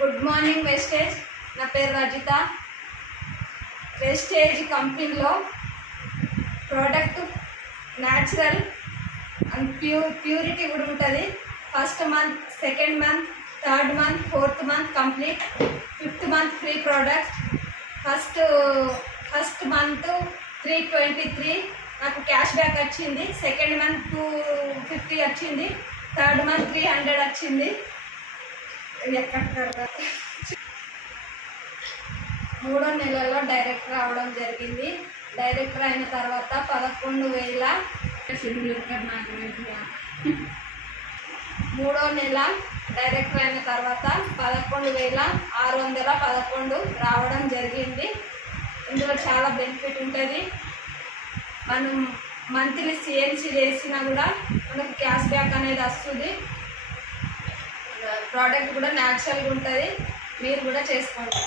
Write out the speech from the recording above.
Good morning Vestige. నా పేరు Rajitha. Vestige కంపెనీలో ప్రోడక్ట్ న్యాచురల్ అండ్ ప్యూరిటీ కూడా ఉంటుంది. First month, second month, third month, fourth month complete, fifth month free product. First month 323 నాకు cash back వచ్చింది. Second month 250 వచ్చింది. Third month 300 వచ్చింది. మూడో నెలలో డైరెక్టర్ అవడం జరిగింది. డైరెక్టర్ అయిన తర్వాత 11,000. మూడో నెల డైరెక్టర్ అయిన తర్వాత 11,611 రావడం జరిగింది. ఇందులో చాలా బెనిఫిట్ ఉంటుంది. మనం మంత్లీ సిఎన్సి చేసినా కూడా మనకు క్యాష్ బ్యాక్ అనేది వస్తుంది. ప్రోడక్ట్ కూడా న్యాచురల్గా ఉంటుంది. మీరు కూడా చేసుకోండి.